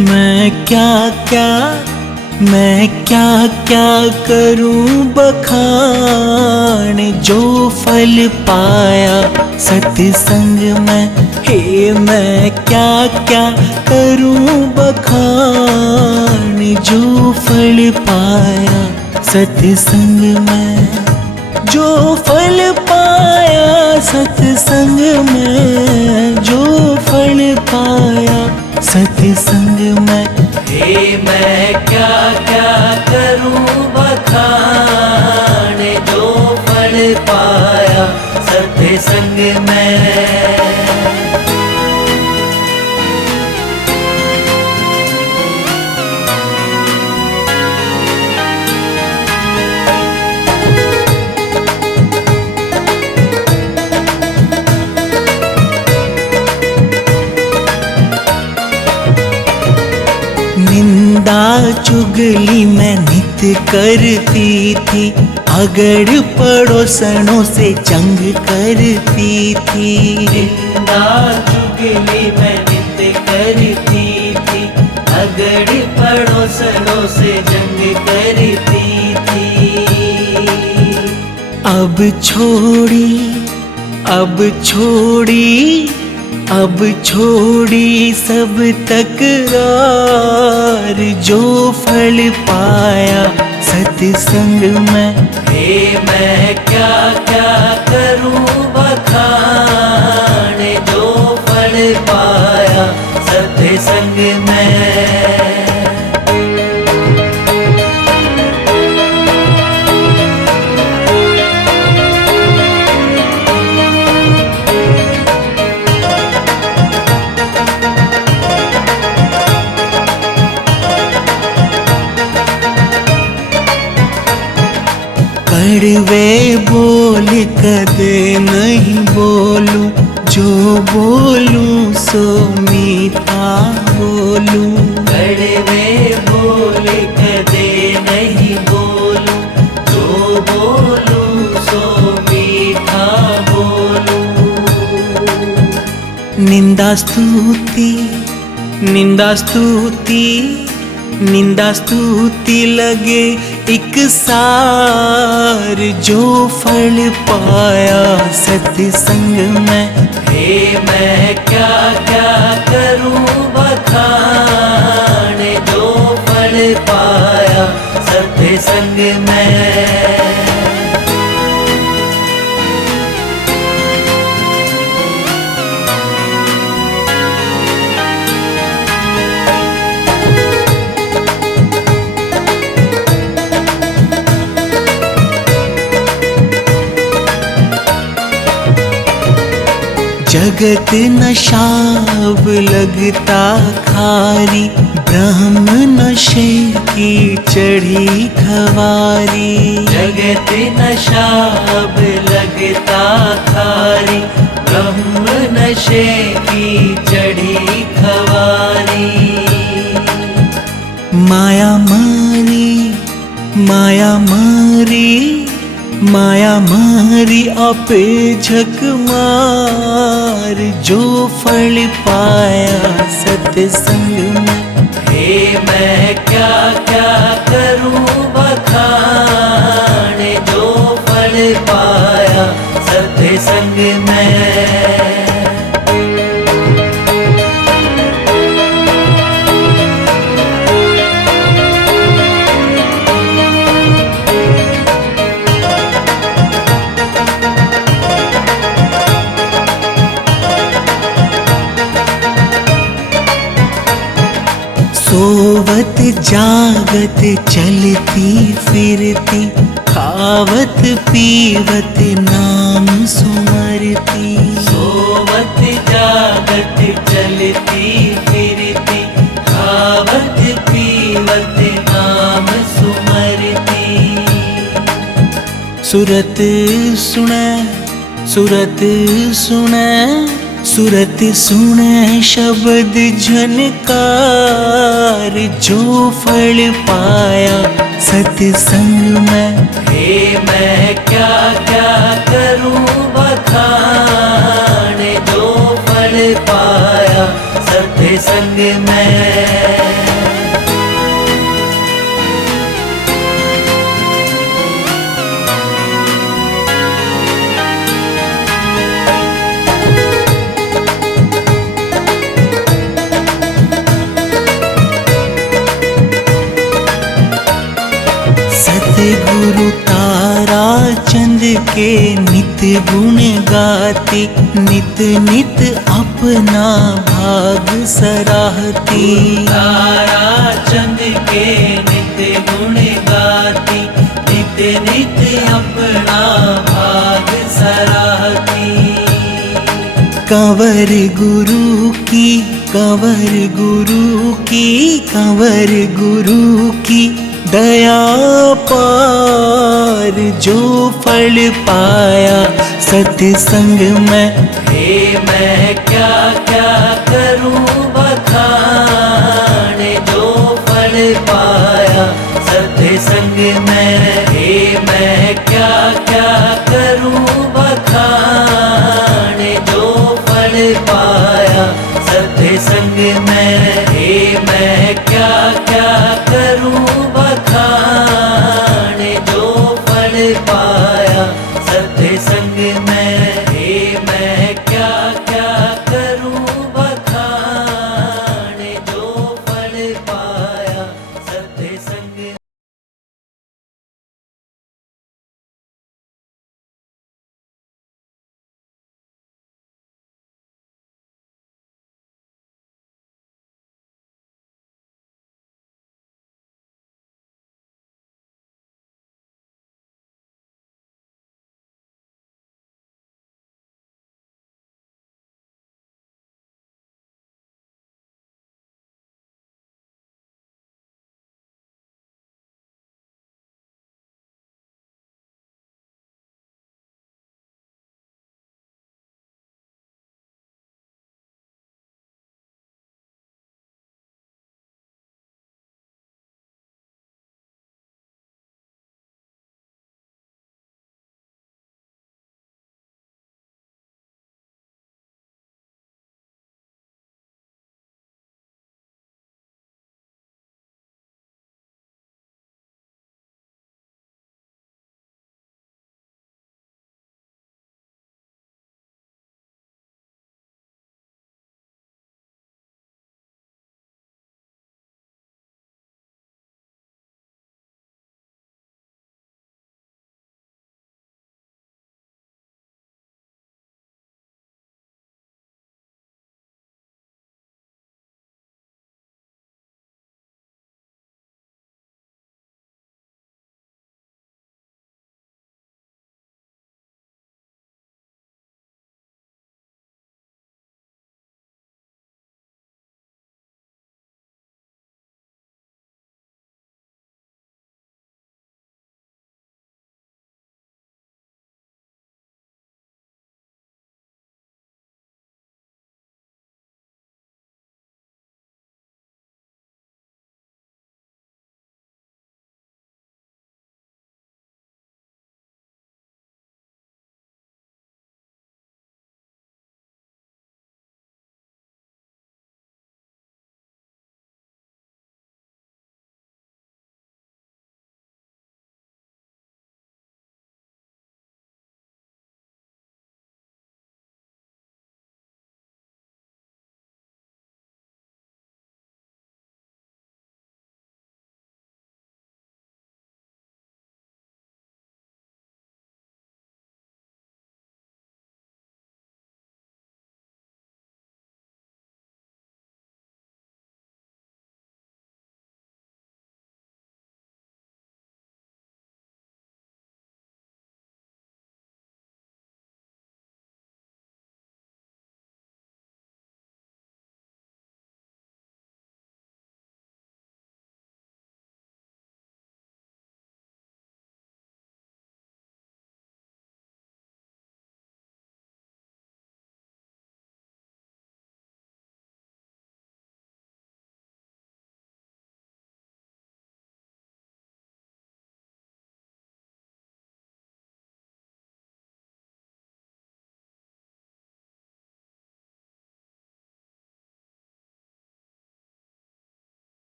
मैं क्या क्या करूं बखान, जो फल पाया सत्संग में। हे मैं क्या करूं बखान, जो फल पाया सत्संग में। जो फल पाया सत्संग में, जो फल पाया सत्संग में। हे मैं क्या करूं बखान, जो फल पाया सत्संग में। निंदा चुगली मैं नित करती थी, अगड़ पड़ोसनों से जंग करती थी। निंदा चुगली मैं नित करती थी, अगड़ पड़ोसनों से जंग करती थी। अब छोड़ी सब तकरार, जो फल पाया सत्संग में। हे मैं क्या करूं बखान, जो फल पाया सत्संग में। कड़वे बोल कदे नहीं बोलूं, जो बोलूं सो मीठा बोलूं। कड़वे बोल कदे नहीं बोलूं, जो बोलूं सो मीठा बोलूं। निंदा स्तुति लगे एक सार, जो फल पाया सत्संग में। हे मैं क्या करूं बखान, जो फल पाया सत्संग में। जगत नशाब लगता खारी, ब्रह्म नशे की चढ़ी खवारी। जगत नशाब लगता खारी, ब्रह्म नशे की चढ़ी खवारी। माया मारी आपे झक मार, जो फल पाया सत्संग में। हे मैं क्या करूं बखान, जो फल पाया सत्संग में। सोवत जागत चलती फिरती, खावत पीवत नाम सुमरती। सोवत जागत चलती फिरती, खावत पीवत नाम सुमरती। सुरत सुने शब्द झनकार, जो फल पाया सत्संग में। हे मैं क्या करूं बखान, जो फल पाया सत्संग सत्संग में। सतगुरु तारा चंद के नित गुण गाती, नित नित अपना भाग सराहती। तारा चंद के नित गुण गाती, नित नित अपना भाग सराहती। कंवर गुरु की, कंवर गुरु की, कंवर गुरु की दया पार जो फल पाया सत्संग में। हे मैं क्या क्या करूं बखान, जो फल पाया सत्संग में। हे मैं क्या क्या करूं बखान, जो फल पाया सत्संग में। हे मैं